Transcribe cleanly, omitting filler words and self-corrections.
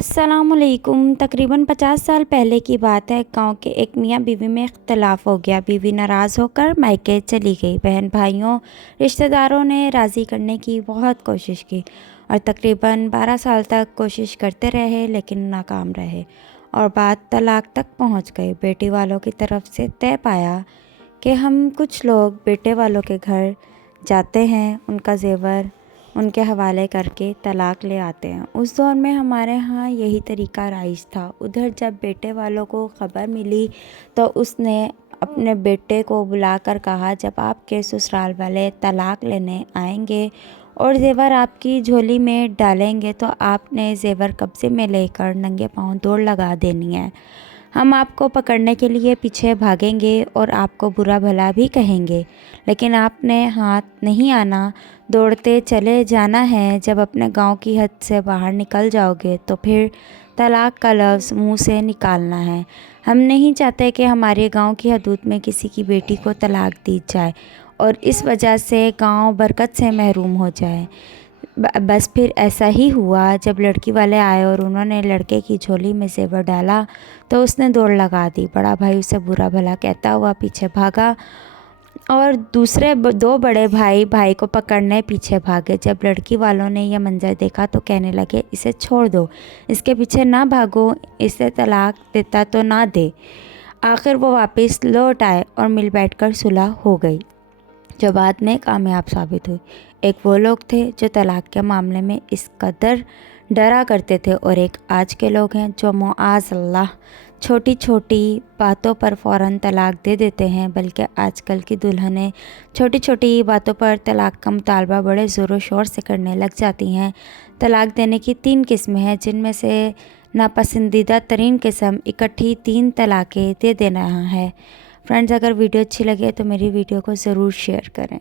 अस्सलाम वालेकुम। तकरीबन 50 साल पहले की बात है। गांव के एक मियाँ बीवी में इख्तलाफ हो गया। बीवी नाराज़ होकर मायके चली गई। बहन भाइयों रिश्तेदारों ने राज़ी करने की बहुत कोशिश की और तकरीबन 12 साल तक कोशिश करते रहे, लेकिन नाकाम रहे और बात तलाक तक पहुंच गई। बेटी वालों की तरफ से तय पाया कि हम कुछ लोग बेटे वालों के घर जाते हैं, उनका जेवर उनके हवाले करके तलाक ले आते हैं। उस दौर में हमारे यहाँ यही तरीका राइज था। उधर जब बेटे वालों को ख़बर मिली तो उसने अपने बेटे को बुलाकर कहा, जब आपके ससुराल वाले तलाक लेने आएंगे और जेवर आपकी झोली में डालेंगे तो आपने जेवर कब्ज़े में लेकर नंगे पाँव दौड़ लगा देनी है। हम आपको पकड़ने के लिए पीछे भागेंगे और आपको बुरा भला भी कहेंगे, लेकिन आपने हाथ नहीं आना, दौड़ते चले जाना है। जब अपने गांव की हद से बाहर निकल जाओगे तो फिर तलाक का लफ्ज़ मुंह से निकालना है। हम नहीं चाहते कि हमारे गांव की हदूद में किसी की बेटी को तलाक दी जाए और इस वजह से गांव बरकत से महरूम हो जाए। बस फिर ऐसा ही हुआ। जब लड़की वाले आए और उन्होंने लड़के की झोली में जेवर डाला तो उसने दौड़ लगा दी। बड़ा भाई उसे बुरा भला कहता हुआ पीछे भागा और दूसरे दो बड़े भाई को पकड़ने पीछे भागे। जब लड़की वालों ने यह मंजर देखा तो कहने लगे, इसे छोड़ दो, इसके पीछे ना भागो, इसे तलाक देता तो ना दे। आखिर वो वापस लौट आए और मिल बैठकर सुलह हो गई, जो बाद में कामयाब साबित हुई। एक वो लोग थे जो तलाक के मामले में इस कदर डरा करते थे और एक आज के लोग हैं जो मुआज़ल्लाह छोटी छोटी बातों पर फ़ौरन तलाक दे देते हैं। बल्कि आजकल की दुल्हनें छोटी छोटी बातों पर तलाक का मुतालबा बड़े ज़ोर शोर से करने लग जाती हैं। तलाक देने की 3 किस्में हैं, जिनमें से नापसंदीदा तरीन किस्म इकट्ठी 3 तलाक़ें दे देना है। फ्रेंड्स, अगर वीडियो अच्छी लगे तो मेरी वीडियो को ज़रूर शेयर करें।